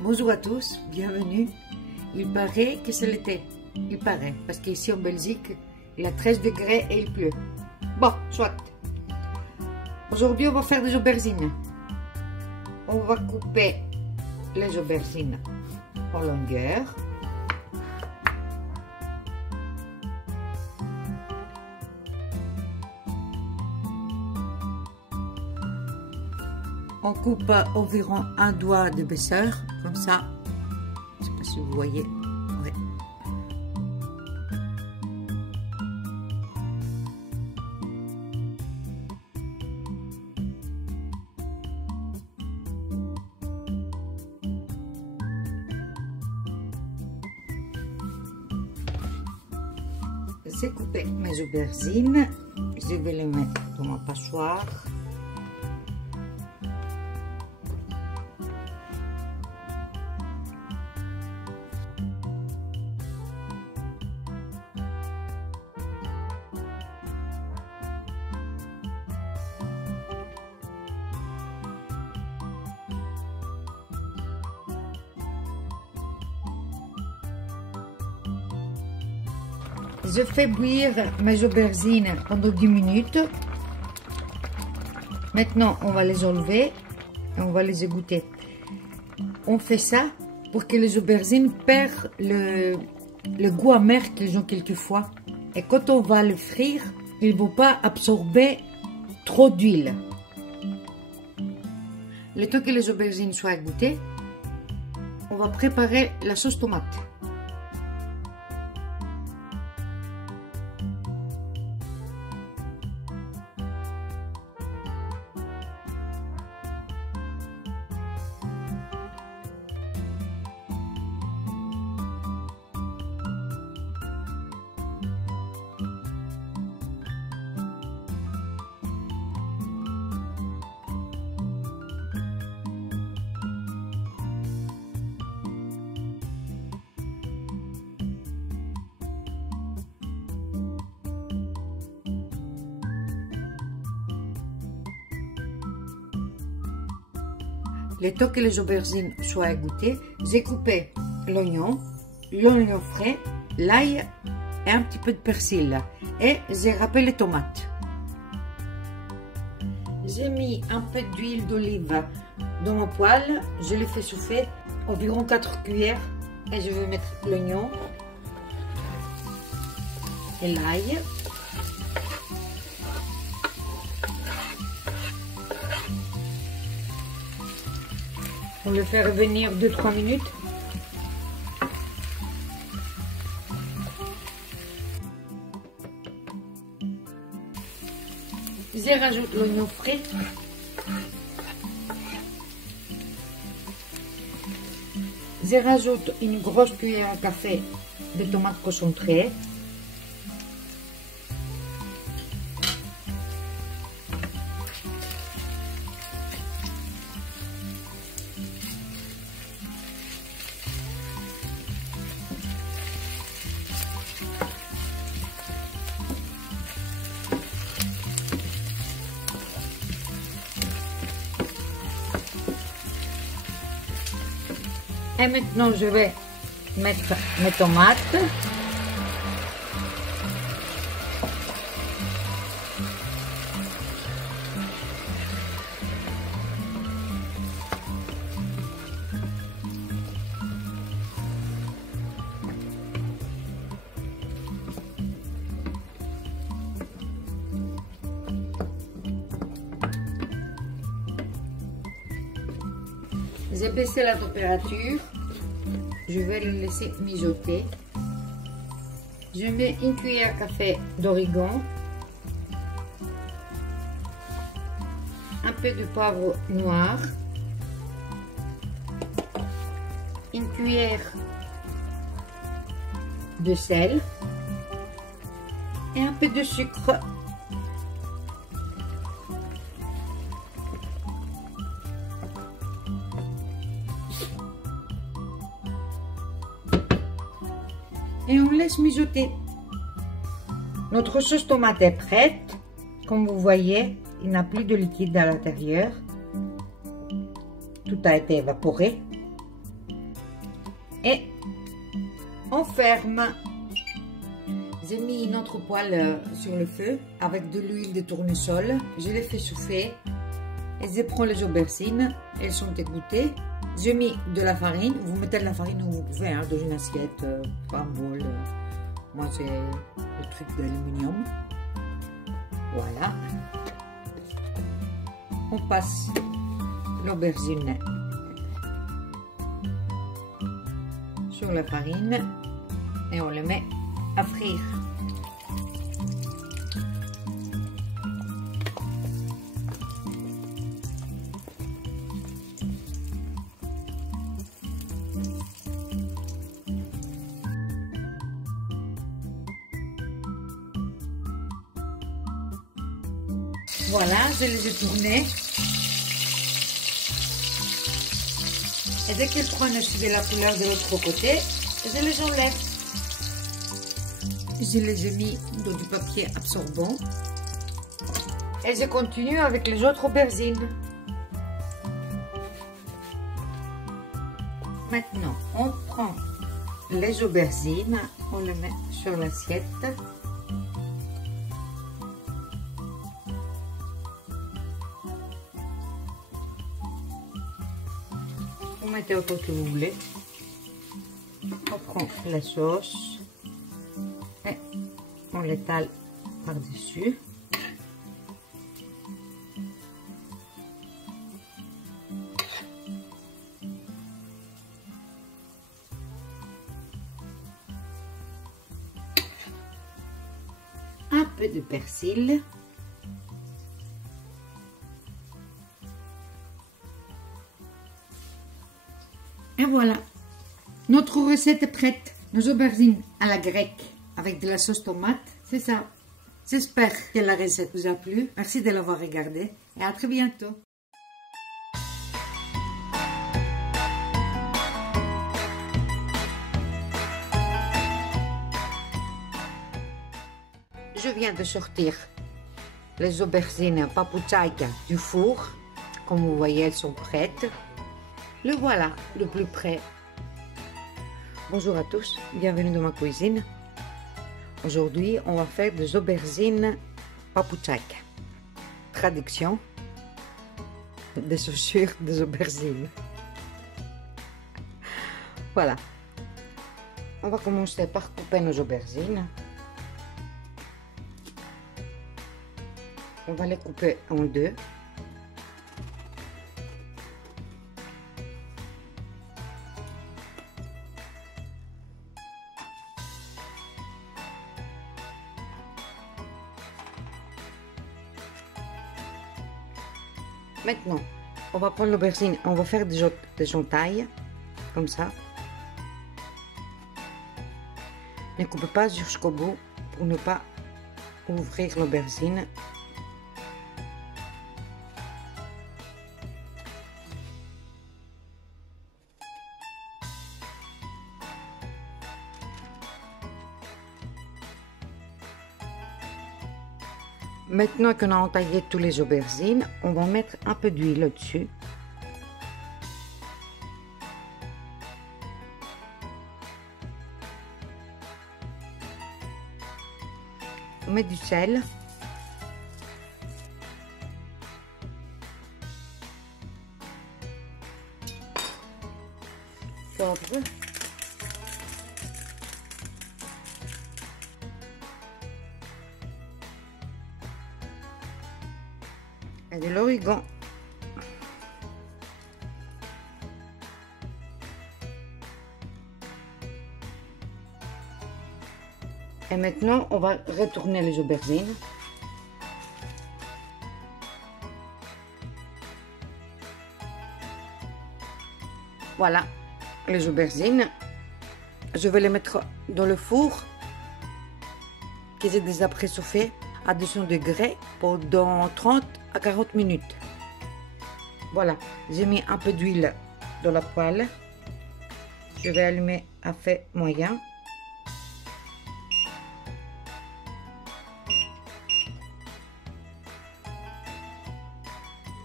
Bonjour à tous, bienvenue. Il paraît que c'est l'été. Il paraît, parce qu'ici en Belgique, il a 13 degrés et il pleut. Bon, soit. Aujourd'hui, on va faire des aubergines. On va couper les aubergines en longueur. On coupe environ un doigt d'épaisseur, comme ça. Je ne sais pas si vous voyez. Ouais. J'ai coupé mes aubergines. Je vais les mettre dans ma passoire. Je fais bouillir mes aubergines pendant 10 minutes. Maintenant, on va les enlever et on va les égoutter. On fait ça pour que les aubergines perdent le goût amer qu'ils ont quelquefois. Et quand on va les frire, ils ne vont pas absorber trop d'huile. Le temps que les aubergines soient égouttées, on va préparer la sauce tomate. Le temps que les aubergines soient égouttées, j'ai coupé l'oignon frais, l'ail et un petit peu de persil. Et j'ai râpé les tomates. J'ai mis un peu d'huile d'olive dans ma poêle. Je l'ai fait chauffer environ 4 cuillères. Et je vais mettre l'oignon et l'ail. On le fait revenir 2-3 minutes. Je rajoute l'oignon frais. Je rajoute une grosse cuillère à café de tomates concentrées. Et maintenant, je vais mettre mes tomates. J'ai baissé la température. Je vais le laisser mijoter. Je mets une cuillère à café d'origan, un peu de poivre noir, une cuillère de sel et un peu de sucre. Et on laisse mijoter. Notre sauce tomate est prête. Comme vous voyez, il n'y a plus de liquide à l'intérieur. Tout a été évaporé. On ferme. J'ai mis une autre poêle sur le feu avec de l'huile de tournesol. Je l'ai fait chauffer. Et je prends les aubergines. Elles sont égouttées. J'ai mis de la farine. Vous mettez de la farine où vous pouvez, hein, dans une assiette, pas un bol. Moi, c'est le truc d'aluminium. Voilà. On passe l'aubergine sur la farine et on le met à frire. Voilà, je les ai tournés. Et dès qu'ils prennent de la couleur de l'autre côté, je les enlève. Je les ai mis dans du papier absorbant. Et je continue avec les autres aubergines. Maintenant, on prend les aubergines, on les met sur l'assiette. Vous mettez autant que vous voulez. On prend la sauce et on l'étale par-dessus. Un peu de persil. Et voilà, notre recette est prête. Nos aubergines à la grecque avec de la sauce tomate, c'est ça. J'espère que la recette vous a plu. Merci de l'avoir regardée et à très bientôt. Je viens de sortir les aubergines papuchaya du four. Comme vous voyez, elles sont prêtes. Le voilà, de plus près. Bonjour à tous, bienvenue dans ma cuisine. Aujourd'hui, on va faire des aubergines papuchaya. Traduction, des chaussures des aubergines. Voilà. On va commencer par couper nos aubergines. On va les couper en deux. Maintenant, on va prendre l'aubergine, on va faire des entailles, comme ça. Ne coupez pas jusqu'au bout pour ne pas ouvrir l'aubergine. Maintenant qu'on a entaillé tous les aubergines, on va mettre un peu d'huile au-dessus. On met du sel. Poivre. Et de l'origan. Et maintenant, on va retourner les aubergines. Voilà, les aubergines. Je vais les mettre dans le four que j'ai déjà préchauffé à 200 degrés pendant 30 à 40 minutes. Voilà, j'ai mis un peu d'huile dans la poêle. Je vais allumer à feu moyen.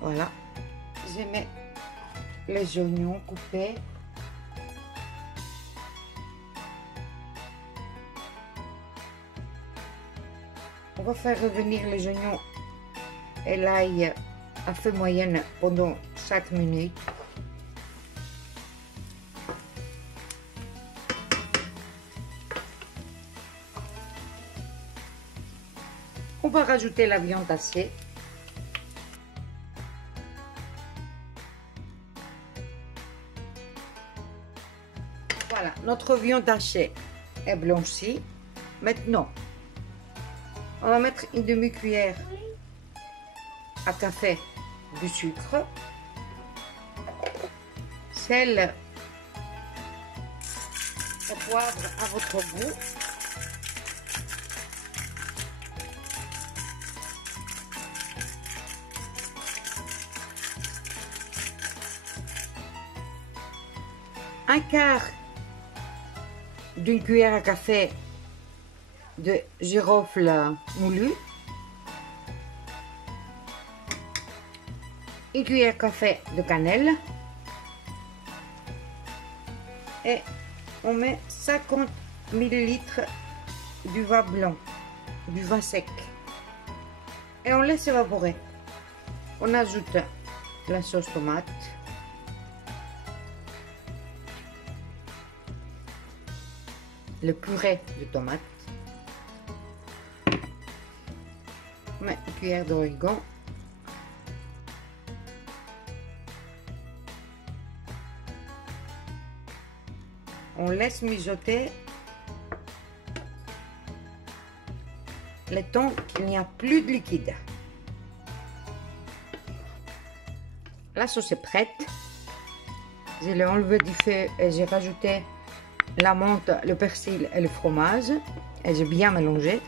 Voilà, je mets les oignons coupés. On va faire revenir les oignons et l'ail à feu moyenne pendant 5 minutes. On va rajouter la viande hachée. Voilà, notre viande hachée est blanchie. Maintenant, on va mettre une demi-cuillère à café de sucre, sel et poivre à votre goût. Un quart d'une cuillère à café de girofle moulu, une cuillère à café de cannelle et on met 50 ml du vin blanc, du vin sec et on laisse évaporer. On ajoute la sauce tomate, le purée de tomate, on met une cuillère d'origan, on laisse mijoter le temps qu'il n'y a plus de liquide. La sauce est prête. Je l'ai enlevée du feu et j'ai rajouté la menthe, le persil et le fromage et j'ai bien mélangé.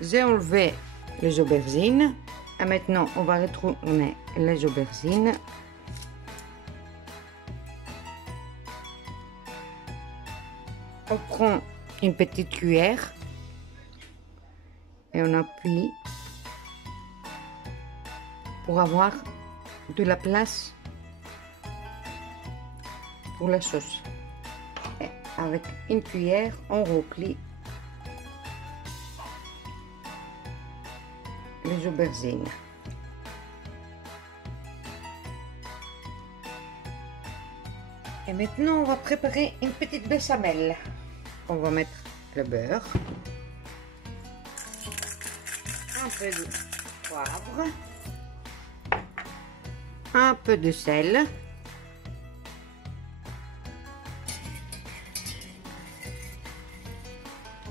J'ai enlevé les aubergines et maintenant on va retourner les aubergines. On prend une petite cuillère et on appuie pour avoir de la place pour la sauce. Et avec une cuillère, on replie les aubergines. Et maintenant, on va préparer une petite béchamel. On va mettre le beurre, un peu de poivre, un peu de sel,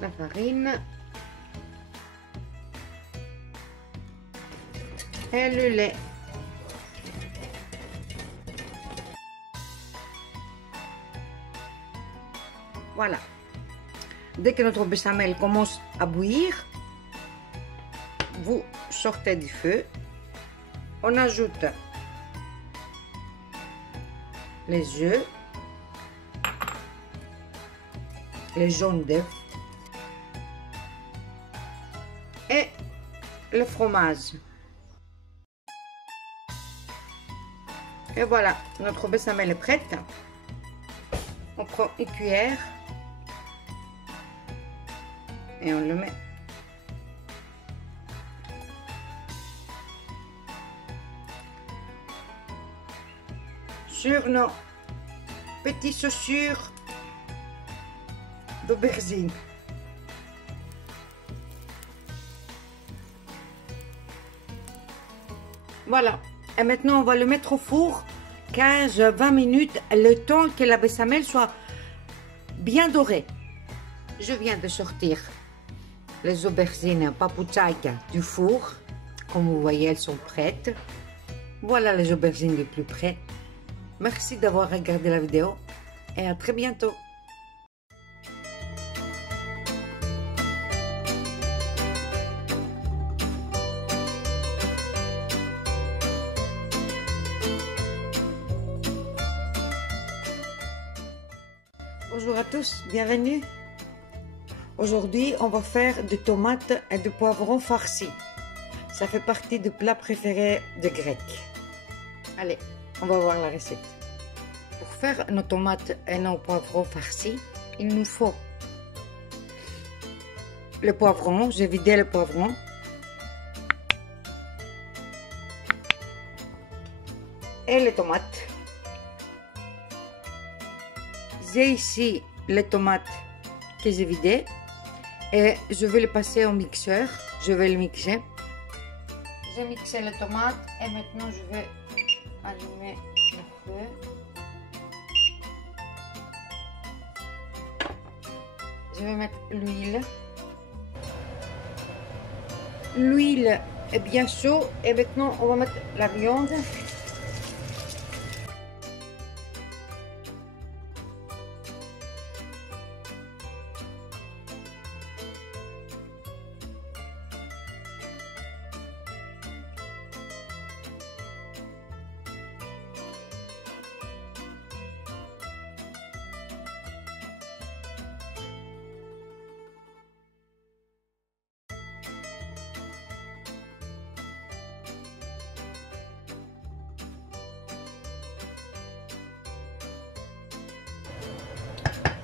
la farine et le lait. Voilà. Dès que notre béchamel commence à bouillir, vous sortez du feu. On ajoute les œufs, les jaunes d'œufs et le fromage. Et voilà, notre béchamel est prête. On prend une cuillère et on le met sur nos petites chaussures d'aubergine. Voilà, et maintenant on va le mettre au four 15-20 minutes, le temps que la béchamel soit bien dorée. Je viens de sortir les aubergines papuchaya du four. Comme vous voyez, elles sont prêtes. Voilà les aubergines de plus près. Merci d'avoir regardé la vidéo et à très bientôt. Bonjour à tous, bienvenue. Aujourd'hui, on va faire des tomates et des poivrons farcis. Ça fait partie du plat préféré des Grecs. Allez, on va voir la recette. Pour faire nos tomates et nos poivrons farcis, il nous faut le poivron, j'ai vidé le poivron. Et les tomates. J'ai ici les tomates que j'ai vidées et je vais les passer au mixeur. Je vais les mixer. J'ai mixé les tomates et maintenant je vais allumer le feu. Je vais mettre l'huile. L'huile est bien chaude et maintenant on va mettre la viande.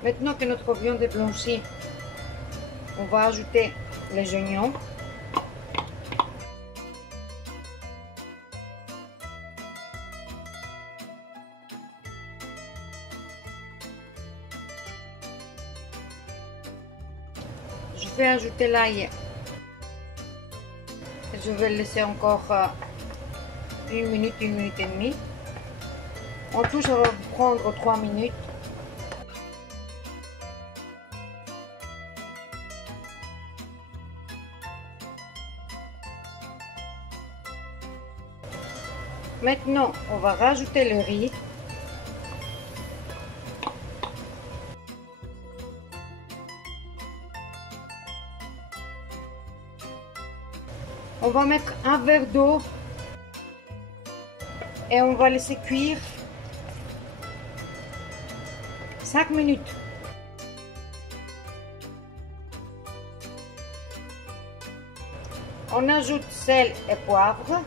Maintenant que notre viande est blanchie, on va ajouter les oignons. Je vais ajouter l'ail. Je vais le laisser encore 1 minute, 1 minute et demie. En tout, ça va prendre 3 minutes. Maintenant, on va rajouter le riz. On va mettre un verre d'eau et on va laisser cuire 5 minutes. On ajoute sel et poivre.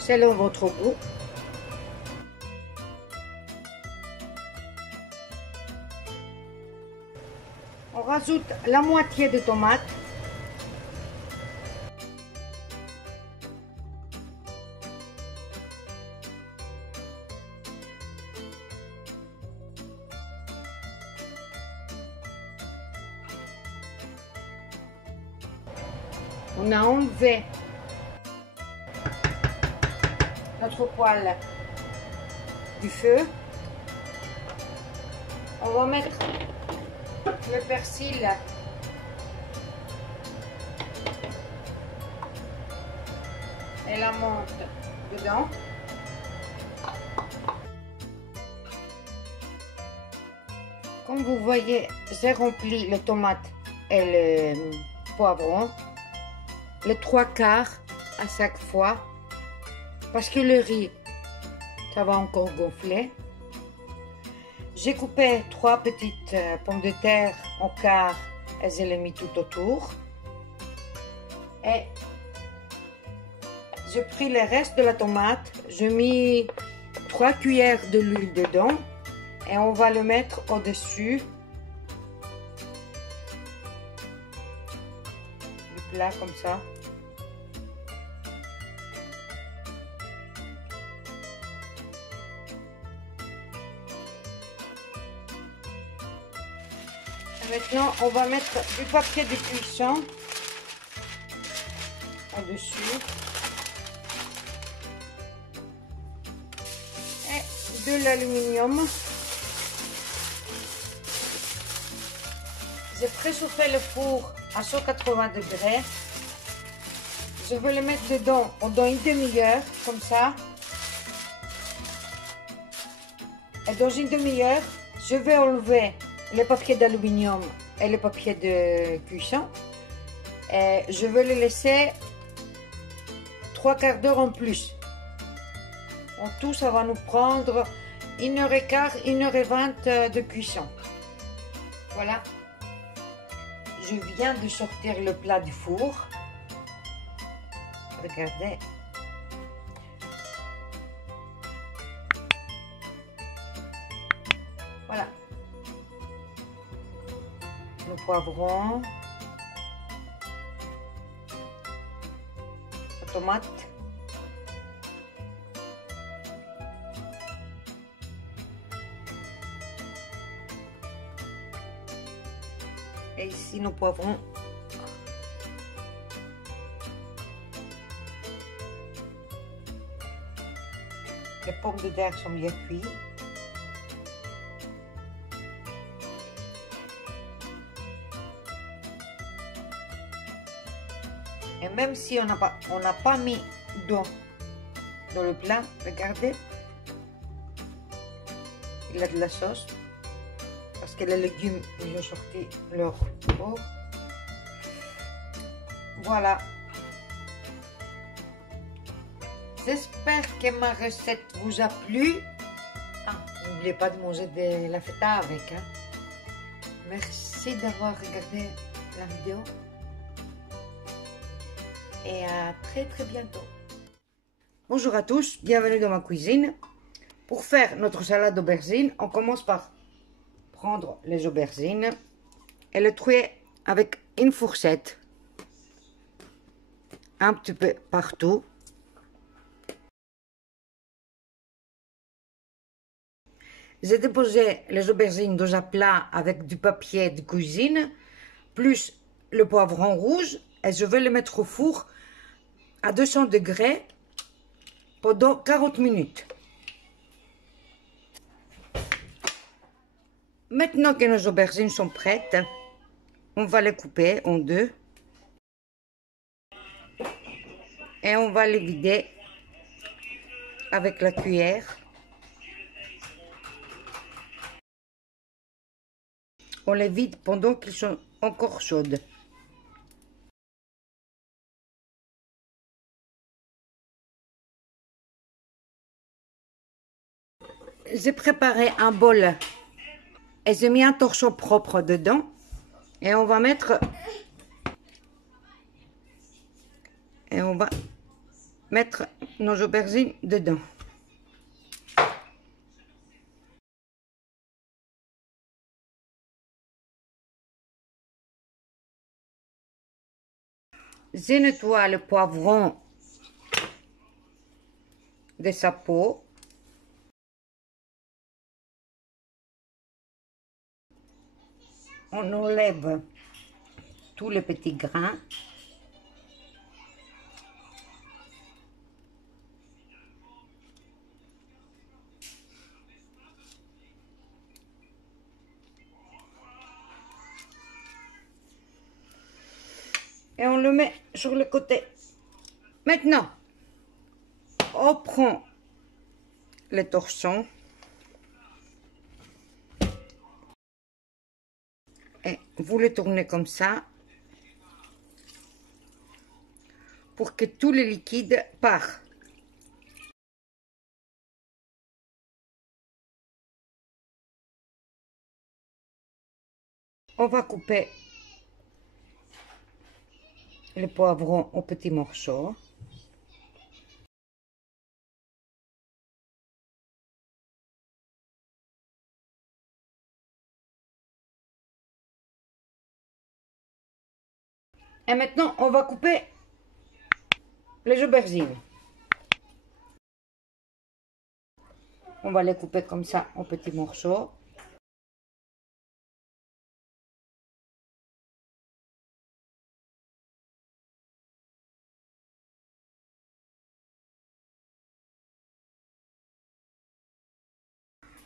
Selon votre goût. On rajoute la moitié de tomates. On a enlevé notre poêle du feu. On va mettre le persil et la menthe dedans. Comme vous voyez, j'ai rempli les tomates et le poivron, les 3/4 à chaque fois. Parce que le riz, ça va encore gonfler. J'ai coupé 3 petites pommes de terre en quart et je les ai mis tout autour. Et j'ai pris le reste de la tomate, j'ai mis 3 cuillères de l'huile dedans et on va le mettre au-dessus du plat comme ça. Maintenant, on va mettre du papier de cuisson au-dessus et de l'aluminium. J'ai préchauffé le four à 180 degrés. Je vais le mettre dedans pendant une demi-heure, comme ça. Et dans une demi-heure, je vais enlever le papier d'aluminium et le papier de cuisson. Et je vais le laisser 3/4 d'heure en plus. En tout, ça va nous prendre 1h15, 1h20 de cuisson. Voilà. Je viens de sortir le plat du four. Regardez. Voilà. Le poivron. La tomate. Et ici nos poivrons. Les pommes de terre sont bien cuites. Et même si on n'a pas mis d'eau dans le plat, regardez, il a de la sauce. Parce que les légumes, ils ont sorti leur eau. Voilà. J'espère que ma recette vous a plu. Ah, n'oubliez pas de manger de la feta avec. Hein. Merci d'avoir regardé la vidéo. Et à très très bientôt. Bonjour à tous, bienvenue dans ma cuisine. Pour faire notre salade d'aubergines, on commence par prendre les aubergines et les trouer avec une fourchette. Un petit peu partout. J'ai déposé les aubergines dans un plat avec du papier de cuisine, plus le poivron rouge, et je vais les mettre au four à 200 degrés pendant 40 minutes. Maintenant que nos aubergines sont prêtes, on va les couper en deux et on va les vider avec la cuillère. On les vide pendant qu'ils sont encore chaudes. J'ai préparé un bol et j'ai mis un torchon propre dedans. Et on va mettre nos aubergines dedans. Je nettoie le poivron de sa peau. On enlève tous les petits grains. Et on le met sur le côté. Maintenant, on prend le torchon et vous le tournez comme ça pour que tout le liquide part. On va couper le poivron en petits morceaux. Et maintenant, on va couper les aubergines. On va les couper comme ça en petits morceaux.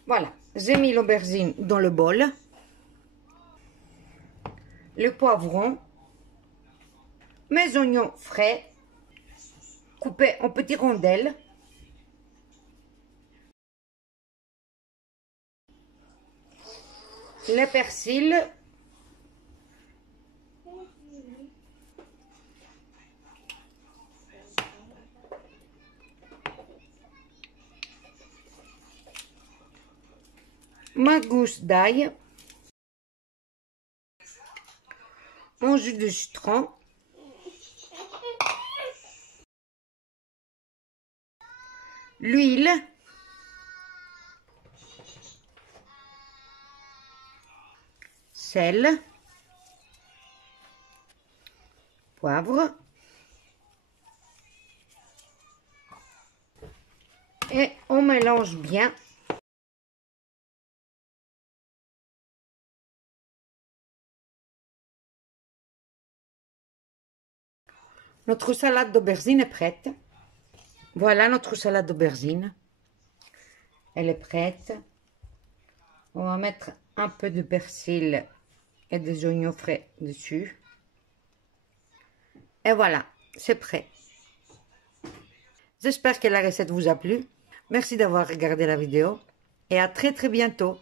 Voilà, j'ai mis l'aubergine dans le bol, le poivron, mes oignons frais, coupés en petites rondelles, le persil, ma gousse d'ail, mon jus de citron, l'huile, sel, poivre et on mélange bien. Notre salade d'aubergine est prête. Voilà notre salade d'aubergine. Elle est prête. On va mettre un peu de persil et des oignons frais dessus. Et voilà, c'est prêt. J'espère que la recette vous a plu. Merci d'avoir regardé la vidéo et à très bientôt.